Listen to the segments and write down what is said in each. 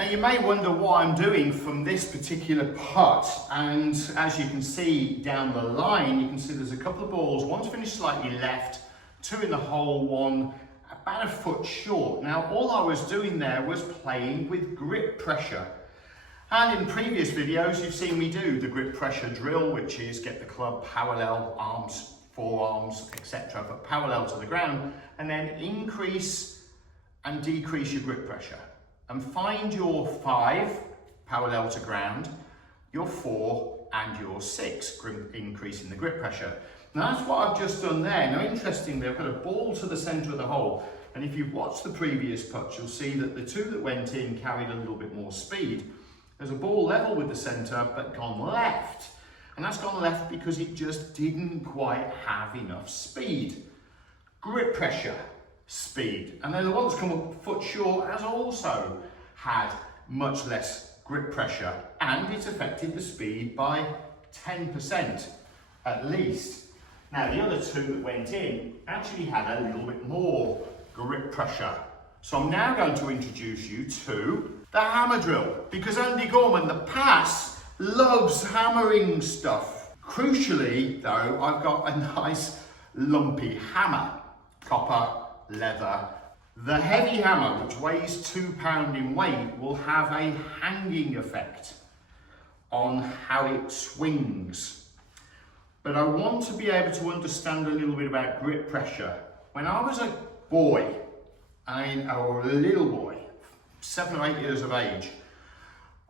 Now you may wonder what I'm doing from this particular putt, and as you can see down the line, you can see there's a couple of balls, one's finished slightly left, two in the hole, one about a foot short. Now all I was doing there was playing with grip pressure. And in previous videos you've seen me do the grip pressure drill, which is get the club parallel, arms, forearms, etc., but parallel to the ground, and then increase and decrease your grip pressure. And find your 5 parallel to ground, your 4 and your 6, increasing the grip pressure. Now that's what I've just done there. Now interestingly, I've got a ball to the centre of the hole, and if you've watched the previous putts, you'll see that the 2 that went in carried a little bit more speed. There's a ball level with the centre, but gone left. And that's gone left because it just didn't quite have enough speed. Grip pressure. Speed. And then the one that's come up a foot short has also had much less grip pressure, and it's affected the speed by 10% at least. Now the other 2 that went in actually had a little bit more grip pressure. So I'm now going to introduce you to the hammer drill, because Andy Gorman-ThePASS loves hammering stuff. Crucially though, I've got a nice lumpy hammer, copper, leather. The heavy hammer, which weighs 2 pounds in weight, will have a hanging effect on how it swings. But I want to be able to understand a little bit about grip pressure. When I was a boy, or a little boy, 7 or 8 years of age,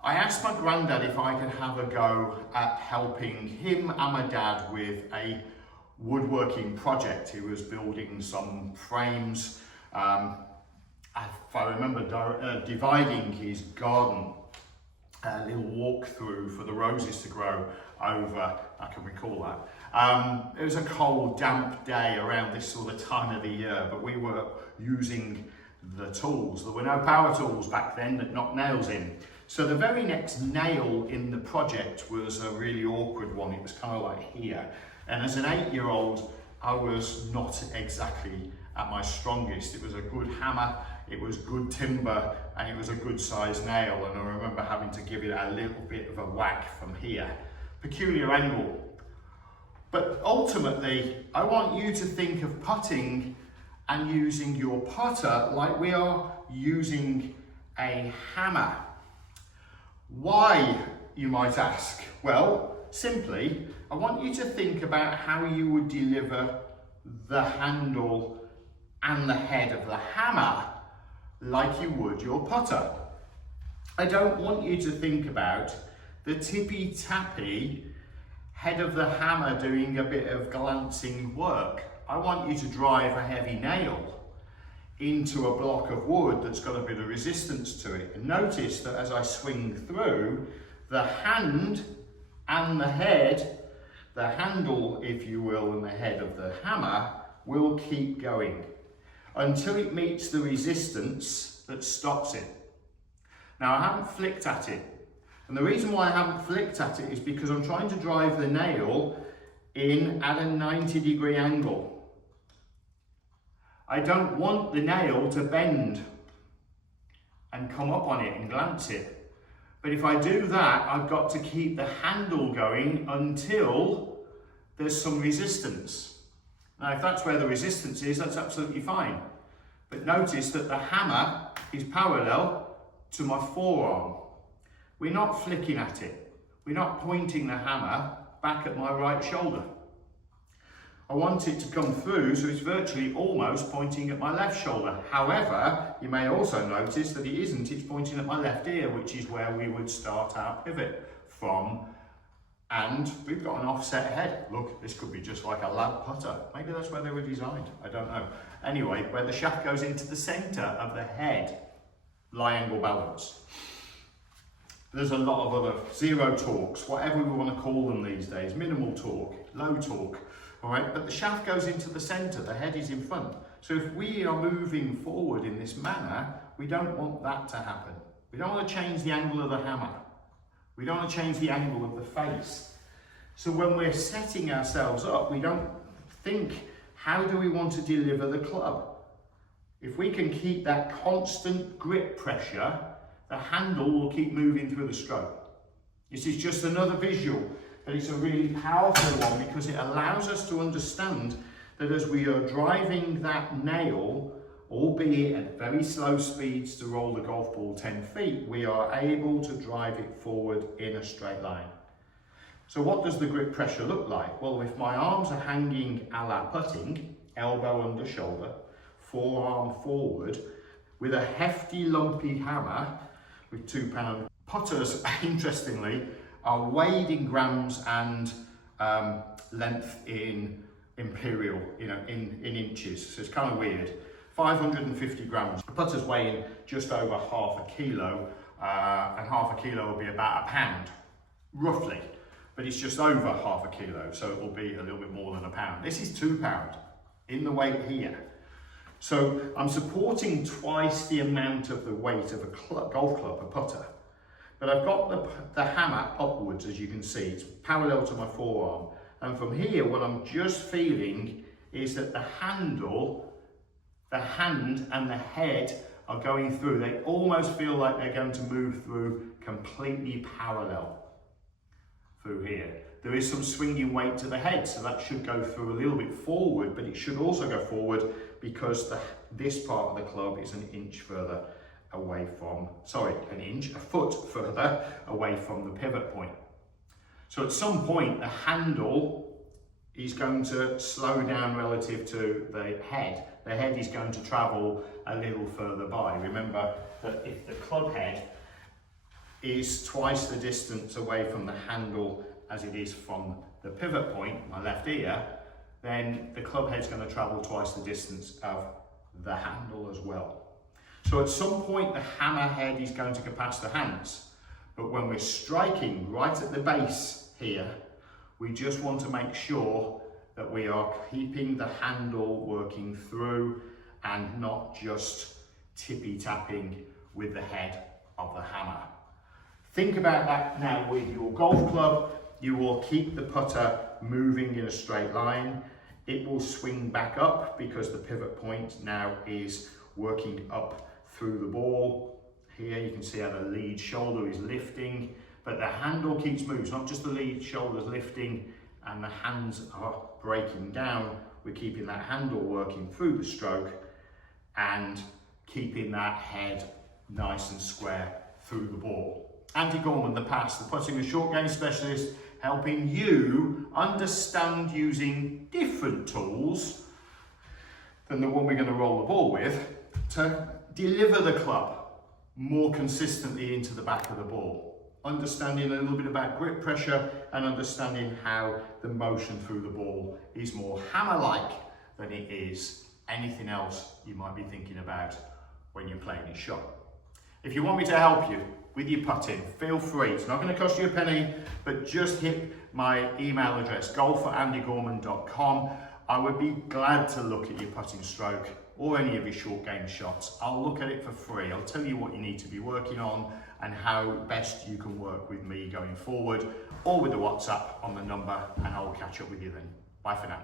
I asked my granddad if I could have a go at helping him and my dad with a woodworking project. He was building some frames. If I remember, dividing his garden, a little walkthrough for the roses to grow over, I can recall that. It was a cold, damp day around this sort of time of the year, but we were using the tools. There were no power tools back then that knocked nails in. So the very next nail in the project was a really awkward one. It was kind of like here. And as an 8-year-old, I was not exactly at my strongest. It was a good hammer, it was good timber, and it was a good sized nail. And I remember having to give it a little bit of a whack from here. Peculiar angle. But ultimately, I want you to think of putting and using your putter like we are using a hammer. Why, you might ask? Well, simply, I want you to think about how you would deliver the handle and the head of the hammer like you would your putter. I don't want you to think about the tippy-tappy head of the hammer doing a bit of glancing work. I want you to drive a heavy nail into a block of wood that's got a bit of resistance to it. And notice that as I swing through, the hand and the head, the handle, if you will, and the head of the hammer will keep going until it meets the resistance that stops it. Now I haven't flicked at it, and the reason why I haven't flicked at it is because I'm trying to drive the nail in at a 90-degree angle. I don't want the nail to bend and come up on it and glance it. But if I do that, I've got to keep the handle going until there's some resistance. Now, if that's where the resistance is, that's absolutely fine. But notice that the hammer is parallel to my forearm. We're not flicking at it. We're not pointing the hammer back at my right shoulder. I want it to come through, so it's virtually almost pointing at my left shoulder. However, you may also notice that it isn't, it's pointing at my left ear, which is where we would start our pivot from. And we've got an offset head. Look, this could be just like a lad putter. Maybe that's where they were designed, I don't know. Anyway, where the shaft goes into the center of the head, lie angle balance. There's a lot of other zero torques, whatever we want to call them these days, minimal torque, low torque. All right, but the shaft goes into the center, the head is in front. So if we are moving forward in this manner, we don't want that to happen. We don't want to change the angle of the hammer. We don't want to change the angle of the face. So when we're setting ourselves up, we don't think, how do we want to deliver the club? If we can keep that constant grip pressure, the handle will keep moving through the stroke. This is just another visual, but it's a really powerful one because it allows us to understand that as we are driving that nail, albeit at very slow speeds to roll the golf ball 10 feet, we are able to drive it forward in a straight line. So what does the grip pressure look like? Well, if my arms are hanging a la putting, elbow under shoulder, forearm forward, with a hefty lumpy hammer with 2 pound. Putters, interestingly, are weighed in grams and length in imperial, in inches. So it's kind of weird. 550 grams. The putter's weighing just over half a kilo, and half a kilo will be about a pound, roughly. But it's just over half a kilo, so it will be a little bit more than a pound. This is 2 pound in the weight here. So I'm supporting twice the amount of the weight of a golf club, a putter. But I've got the hammer upwards, as you can see. It's parallel to my forearm. And from here, what I'm just feeling is that the handle, the hand and the head are going through. They almost feel like they're going to move through completely parallel through here. There is some swinging weight to the head, so that should go through a little bit forward, but it should also go forward because this part of the club is an inch further away from, a foot further away from the pivot point. So at some point, the handle is going to slow down relative to the head. The head is going to travel a little further by. Remember that if the club head is twice the distance away from the handle as it is from the pivot point, my left ear, then the club head's going to travel twice the distance of the handle as well. So at some point the hammer head is going to go past the hands, but when we're striking right at the base here, we just want to make sure that we are keeping the handle working through and not just tippy-tapping with the head of the hammer. Think about that now with your golf club. You will keep the putter moving in a straight line. It will swing back up because the pivot point now is working up through the ball. Here you can see how the lead shoulder is lifting, but the handle keeps moving. It's not just the lead shoulder's lifting and the hands are breaking down. We're keeping that handle working through the stroke and keeping that head nice and square through the ball. Andy Gorman-ThePASS, the putting and short game specialist, helping you understand using different tools than the one we're going to roll the ball with to deliver the club more consistently into the back of the ball. Understanding a little bit about grip pressure and understanding how the motion through the ball is more hammer-like than it is anything else you might be thinking about when you're playing your shot. If you want me to help you with your putting, feel free. It's not going to cost you a penny, but just hit my email address, golf@andygorman.com. I would be glad to look at your putting stroke or any of your short game shots. I'll look at it for free. I'll tell you what you need to be working on and how best you can work with me going forward, or with the WhatsApp on the number, and I will catch up with you then. Bye for now.